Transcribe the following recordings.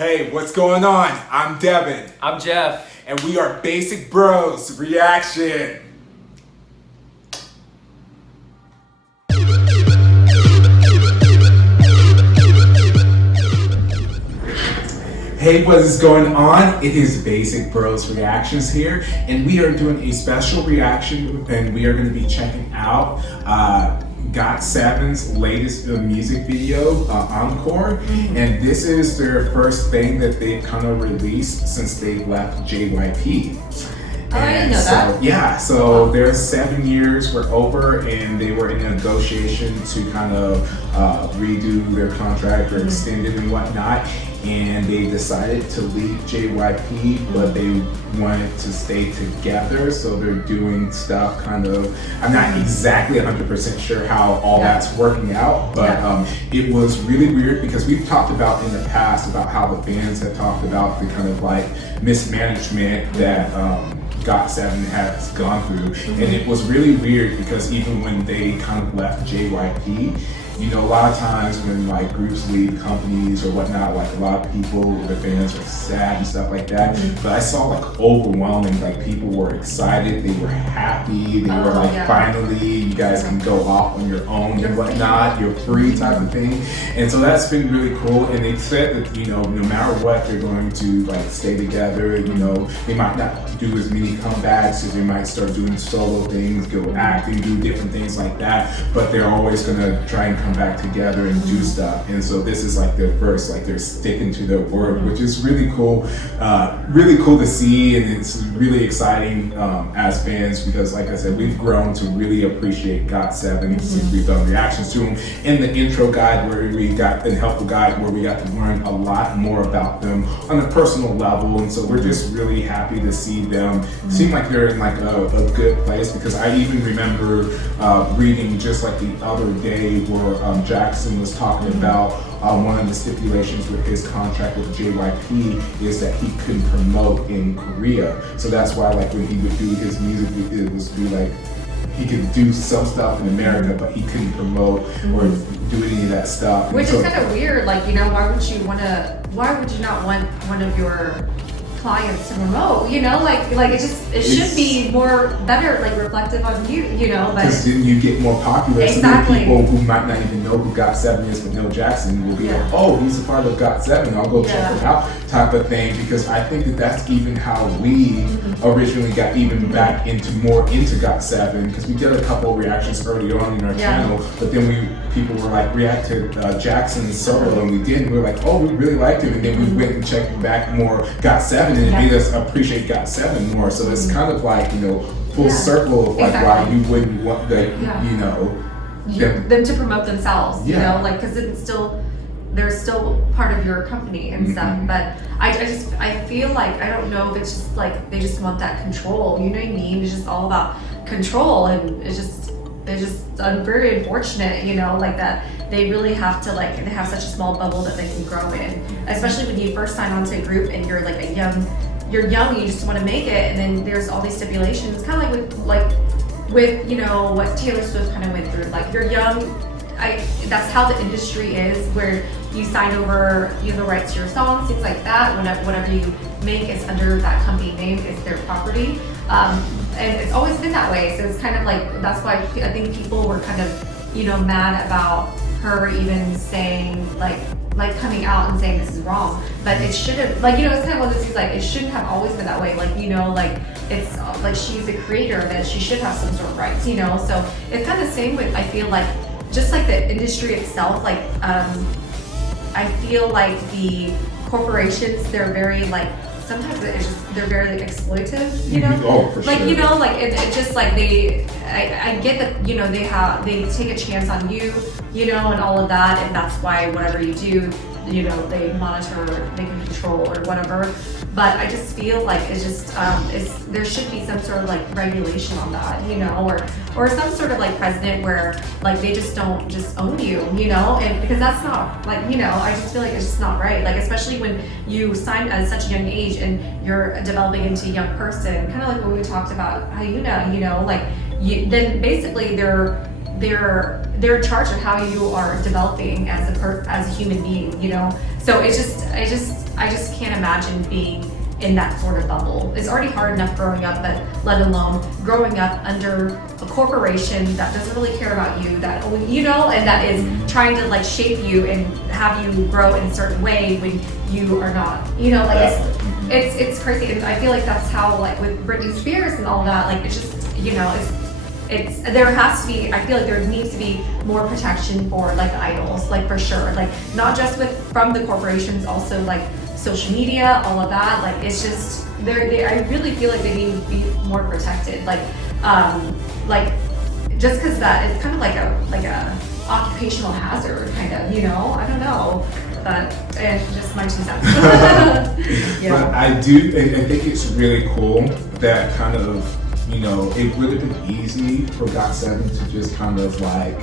Hey, what's going on? I'm Devin. I'm Jeff. And we are Basic Bros Reaction. Hey, what is going on? It is Basic Bros Reactions here, and we are doing a special reaction, and we are going to be checking out GOT7's latest music video, Encore, and this is their first thing that they've kind of released since they left JYP. Oh, I didn't know that. Yeah, so their 7 years were over, and they were in a negotiation to kind of redo their contract or extend it and whatnot. And they decided to leave JYP, but they wanted to stay together, so they're doing stuff kind of, I'm not exactly 100% sure how all that's working out, but it was really weird because we've talked about in the past about how the fans have talked about the kind of like mismanagement that GOT7 has gone through, and it was really weird because even when they kind of left JYP, you know, a lot of times when like groups leave companies or whatnot, like a lot of people, the fans are sad and stuff like that. But I saw like overwhelming, like people were excited, they were happy, they were like, finally, you guys can go off on your own and whatnot, you're free type of thing. And so that's been really cool. And they said that, you know, no matter what, they're going to like stay together. You know, they might not do as many comebacks, as they might start doing solo things, go acting, do different things like that. But they're always gonna try and come back together and do stuff. And so this is like their first, like they're sticking to their word, which is really cool to see. And it's really exciting as fans, because like I said, we've grown to really appreciate GOT7 since we've done reactions to them. In the intro guide where we got, the helpful guide where we got to learn a lot more about them on a personal level. And so we're just really happy to see them seem like they're in like a good place, because I even remember reading just like the other day where Jackson was talking about one of the stipulations with his contract with JYP is that he couldn't promote in Korea. So that's why like when he would do his music, it was be like he could do some stuff in America, but he couldn't promote or do any of that stuff. Which is kind of weird. Like, you know, why would you not want one of your clients to promote, you know, like it should be better, like reflective on you, you know, but because then you get more popular. Exactly. So people who might not even know who GOT7 is but know Jackson will be like, oh, he's a part of GOT7, I'll go check him out type of thing, because I think that that's even how we originally got even back into GOT7, because we did a couple of reactions early on in our channel, but then people were like, react to Jackson's solo, and we did, and we were like, oh, we really liked him, and then we went and checked back more GOT7, and it made us appreciate GOT7 more. So it's kind of like, you know, full circle of like why you wouldn't want the, you know, them to promote themselves, you know, like, because they're still part of your company and stuff. But I feel like, I don't know if it's just like they just want that control, you know what I mean? It's just all about control, and it's just very unfortunate, you know, like that they really have to, like, they have such a small bubble that they can grow in, especially when you first sign on to a group and you're like you're young, you just want to make it, and then there's all these stipulations, kind of with you know what Taylor Swift kind of went through. Like, you're young, that's how the industry is, where you sign over, you have the rights to your songs, things like that. Whatever you make is under that company name, it's their property. And it's always been that way. So it's kind of like, that's why I think people were kind of, you know, mad about her even saying like coming out and saying this is wrong. But it should have, like, you know, it's kind of one of those things, like, it shouldn't have always been that way. Like, you know, like, it's like she's a creator, that she should have some sort of rights, you know. So it's kind of the same with, I feel like, just like the industry itself, like, I feel like the corporations, they're very like, sometimes it's just, they're very like exploitive, you know? Oh, for like, sure. you know, like it's just like I get that, you know, they take a chance on you, you know, and all of that, and that's why whatever you do, you know, they monitor, they can control or whatever. But I just feel like it's just, there should be some sort of like regulation on that, you know, or some sort of like precedent where like they just don't just own you, you know, and because that's not like, you know, I just feel like it's just not right. Like, especially when you sign at such a young age and you're developing into a young person, kind of like when we talked about how, you know, like then basically they're in charge of how you are developing as a human being, you know. So it's just I just can't imagine being in that sort of bubble. It's already hard enough growing up, but let alone growing up under a corporation that doesn't really care about you, that you know, and that is trying to like shape you and have you grow in a certain way when you are not, you know, like it's crazy. And I feel like that's how, like with Britney Spears and all that, like it's just, you know, it's there has to be, I feel like there needs to be more protection for like the idols, like for sure, like not just from the corporations, also like social media, all of that. Like it's just I really feel like they need to be more protected, like just because that it's kind of like a occupational hazard, kind of, you know. I don't know, but it's just my 2 cents. Yeah. But I think it's really cool that kind of, you know, it would have been easy for GOT7 to just kind of like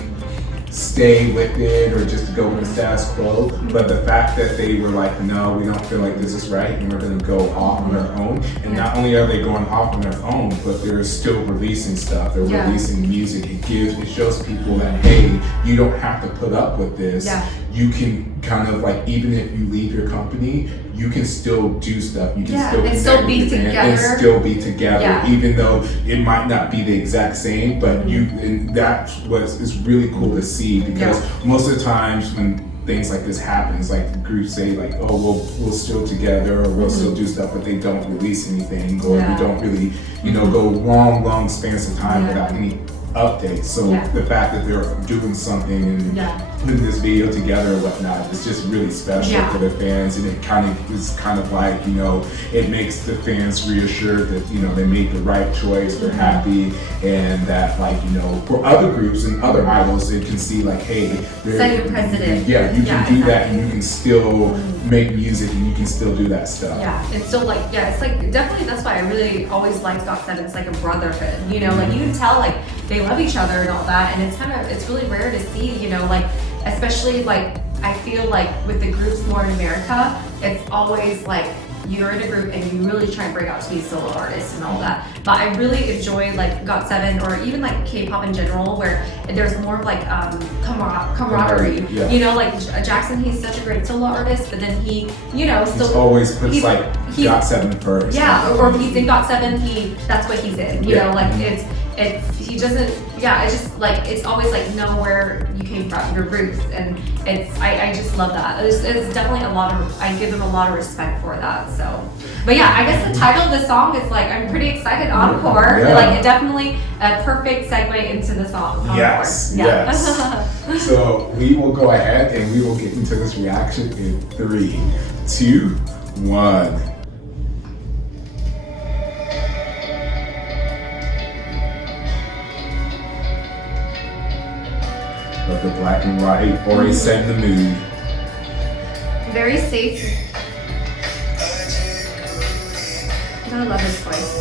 stay with it or just to go with the status quo, but the fact that they were like, no, we don't feel like this is right and we're going to go off on their own, and not only are they going off on their own, but they're still releasing stuff, they're releasing music. It shows people that, hey, you don't have to put up with this. You can kind of like, even if you leave your company, you can still do stuff. You can still be together. And still be together, even though it might not be the exact same. But and that is really cool to see, because most of the times when things like this happens, like the groups say like, oh, we'll still together, or we'll still do stuff, but they don't release anything, or we don't really, you know, go long spans of time without any updates. So the fact that they're doing something and putting this video together or whatnot, it's just really special for the fans, and it is kind of like, you know, it makes the fans reassured that, you know, they made the right choice, they're happy, and that, like, you know, for other groups and other idols, they can see like, hey, set your precedent. You can do that, and you can still make music, and you can still do that stuff. It's still like, it's like, definitely, that's why I really always liked GOT7. It's like a brotherhood, you know, like you can tell like they love each other and all that, and it's really rare to see, you know, like, especially like, I feel like with the groups more in America, it's always like you're in a group and you really try and break out to be solo artists and all that. But I really enjoy like GOT7, or even like K-pop in general, where there's more of like camaraderie. You know, like Jackson, he's such a great solo artist, but then he, you know, still always puts like GOT7 first. Or if he's in GOT7, that's what he's in. You know, like he doesn't. It's just like, it's always like, know where you came from, your roots, and I just love that. It's definitely I give them a lot of respect for that. So, but yeah, I guess the title of the song is like, I'm pretty excited, Encore. Like, it definitely a perfect segue into the song. Encore. Yes. So we will go ahead and we will get into this reaction in 3, 2, 1. Of the black and white already setting the mood. Very safe. I love his voice.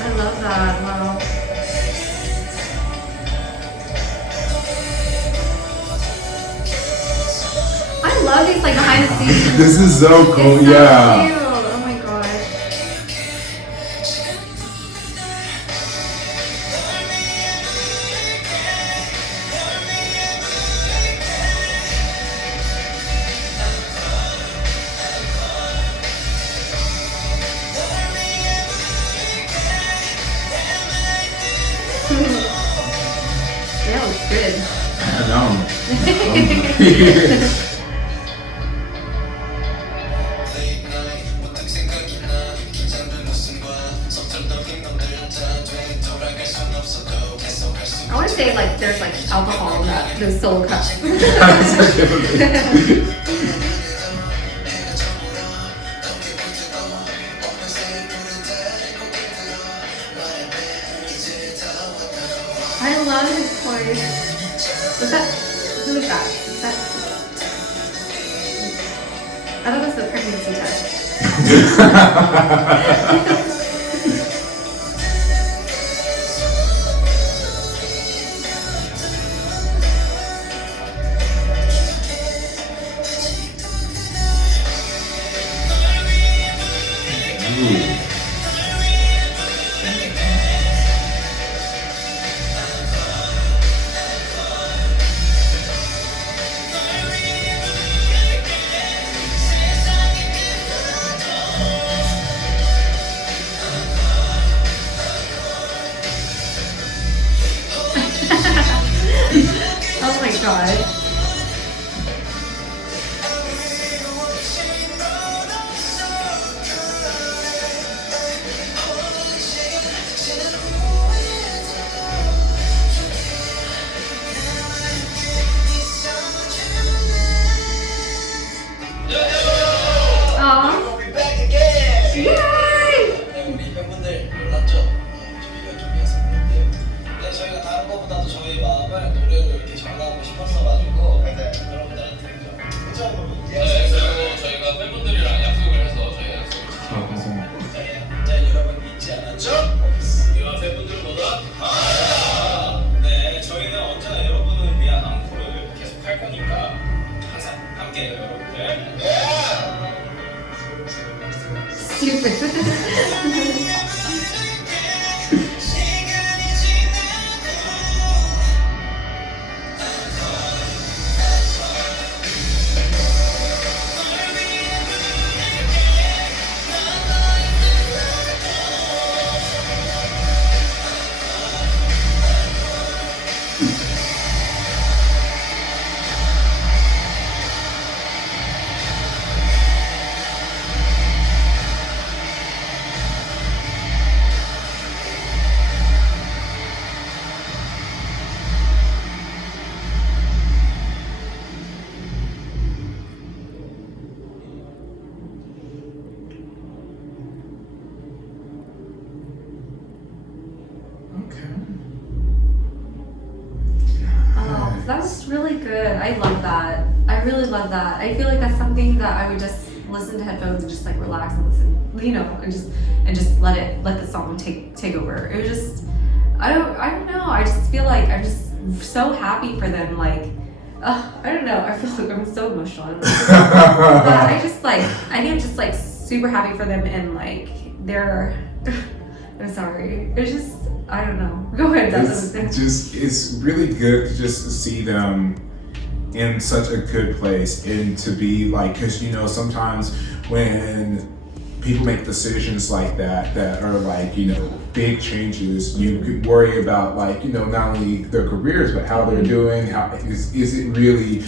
I love that. Wow. I love these like behind the scenes. This is so cool. It's so cute. Oh my gosh. Yeah, it looks good. I know. I want to say like there's like alcohol in that, those solo cups. I love his voice. Was that, who is that? Is that, I thought it was the pregnancy test. god. We'll be back again. Yay! 네, 우리 팬분들 놀랐죠? 저희가 준비해서 그런데요. 근데 저희가 다른 것보다도 저희 마음을 노래로 이렇게 전하고 싶었어가지고 여러분들한테 그죠 여러분? 네, 그리고 저희가 팬분들이랑 약속을 해서 저희 약속을 지켰습니다. 자 여러분 잊지 않았죠? 이와 팬분들보다 네, 저희는 언제나 여러분을 위한 앙코르를 계속 할 거니까 항상 함께해요, 여러분들. Stupid. Okay. Oh, that was really good. I love that. I really love that. I feel like that's something that I would just listen to headphones and just like relax and listen, you know, and just let the song take over. It was just, I don't know. I just feel like I'm just so happy for them. Like, I don't know. I feel like I'm so emotional. But I think I'm just like super happy for them and like I'm sorry. It's just, I don't know. Go ahead. It's really good just to see them in such a good place and to be like, because you know sometimes when people make decisions like that are like, you know, big changes, you could worry about like, you know, not only their careers but how they're doing. How is it really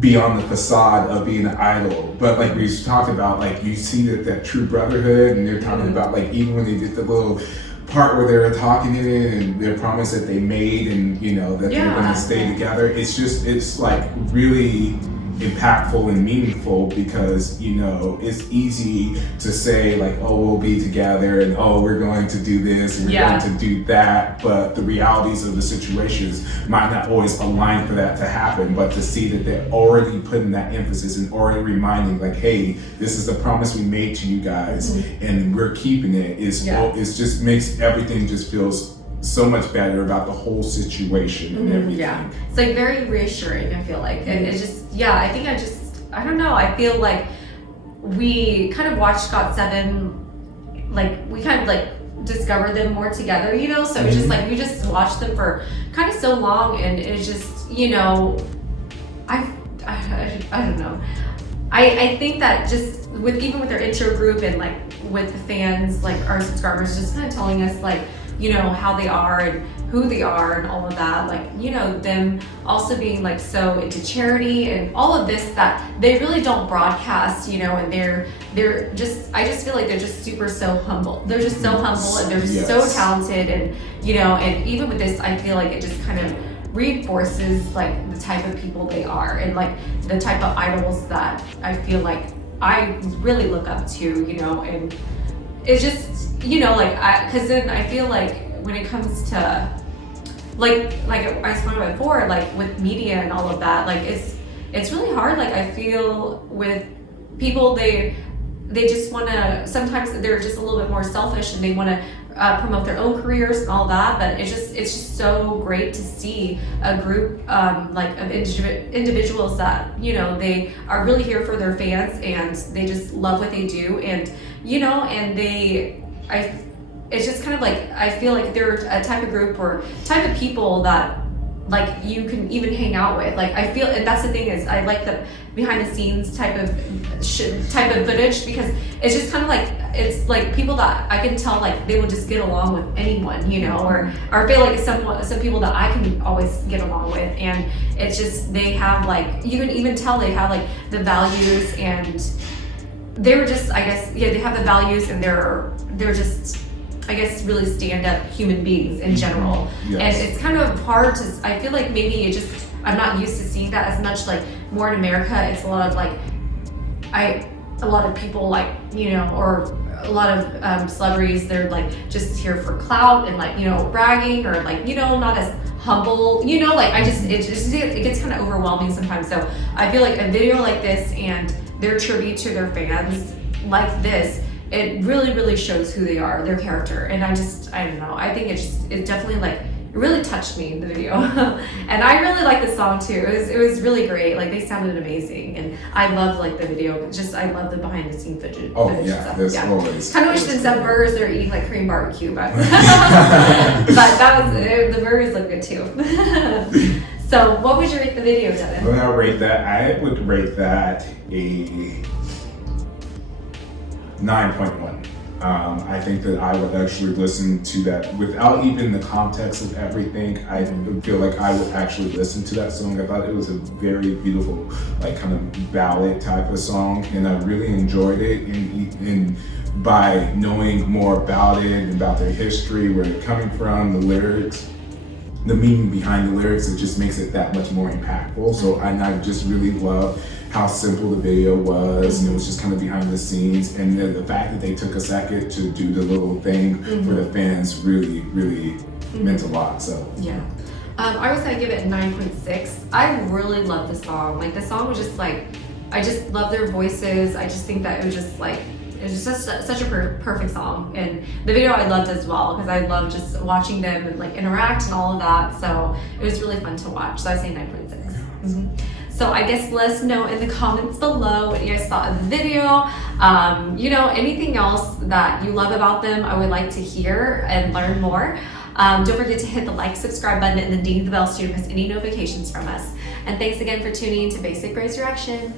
beyond the facade of being an idol? But like we talked about, like you see that true brotherhood, and they're talking about like even when they did the little part where they were talking in it and their promise that they made, and you know that they're going to stay together. It's like really impactful and meaningful, because you know it's easy to say like, oh, we'll be together and oh, we're going to do this and we're going to do that, but the realities of the situations might not always align for that to happen. But to see that they're already putting that emphasis and already reminding like, hey, this is the promise we made to you guys and we're keeping it, is it's just makes everything just feels so much better about the whole situation and everything. Yeah, it's like very reassuring. I feel like it's just, I don't know. I feel like we kind of watched GOT7, like we kind of like discovered them more together, you know. So it's just like we just watched them for kind of so long, and it's just, you know, I don't know. I think that just even with their intro group and like with the fans, like our subscribers, just kind of telling us like, you know, how they are and who they are and all of that, like, you know, them also being like so into charity and all of this that they really don't broadcast, you know, and they're just, I just feel like they're just so humble. They're just so humble, and they're just so talented, and you know, and even with this, I feel like it just kind of reinforces like the type of people they are and like the type of idols that I feel like I really look up to, you know. And it's just, you know, like because then I feel like when it comes to like I spoke about before, like with media and all of that, like it's really hard. Like I feel with people, they just want to, sometimes they're just a little bit more selfish and they want to promote their own careers and all that. But it's just so great to see a group like of individuals that, you know, they are really here for their fans and they just love what they do, and you know, and it's just kind of like, I feel like they're a type of group or type of people that like you can even hang out with. Like I feel, and that's the thing is, I like the behind the scenes type of footage because it's just kind of like it's like people that I can tell like they will just get along with anyone, you know, or I feel like some people that I can always get along with, and it's just they have like you can even tell they have like the values and they were just I guess they have the values and they're just I guess really stand up human beings in general. Yes. And it's kind of hard to, I feel like maybe it just, I'm not used to seeing that as much. Like more in America, it's a lot of like, a lot of people like, you know, or a lot of celebrities, they're like just here for clout and like, you know, bragging or like, you know, not as humble, you know, like it gets kind of overwhelming sometimes. So I feel like a video like this and their tribute to their fans like this, it really shows who they are, their character, and I don't know. I think it definitely like it really touched me in the video, and I really like the song too. It was really great. Like they sounded amazing, and I love like the video. Just I love the behind the scene footage. Oh yeah, there's always. Kind of wish instead of burgers they're eating like Korean barbecue, but but that was the burgers look good too. So what would you rate the video, Devin? When I rate that, I would rate that a 9.1. I think that I would actually listen to that without even the context of everything. I feel like I would actually listen to that song. I thought it was a very beautiful, like kind of ballad type of song, and I really enjoyed it. And by knowing more about it, and about their history, where they're coming from, the lyrics, the meaning behind the lyrics, it just makes it that much more impactful. So I just really love how simple the video was, and it was just kind of behind the scenes, and the fact that they took a second to do the little thing for the fans really meant a lot. So yeah, I was gonna give it a 9.6. I really love the song. Like the song was just like, I just love their voices. I just think that it was just like, it was just such a perfect song, and the video I loved as well because I love just watching them and like interact and all of that. So it was really fun to watch. So I say 9.6. So I guess let us know in the comments below what you guys thought of the video. You know, anything else that you love about them, I would like to hear and learn more. Don't forget to hit the like, subscribe button, and then ding the bell so you don't miss any notifications from us. And thanks again for tuning in to Basic Bros Reaction.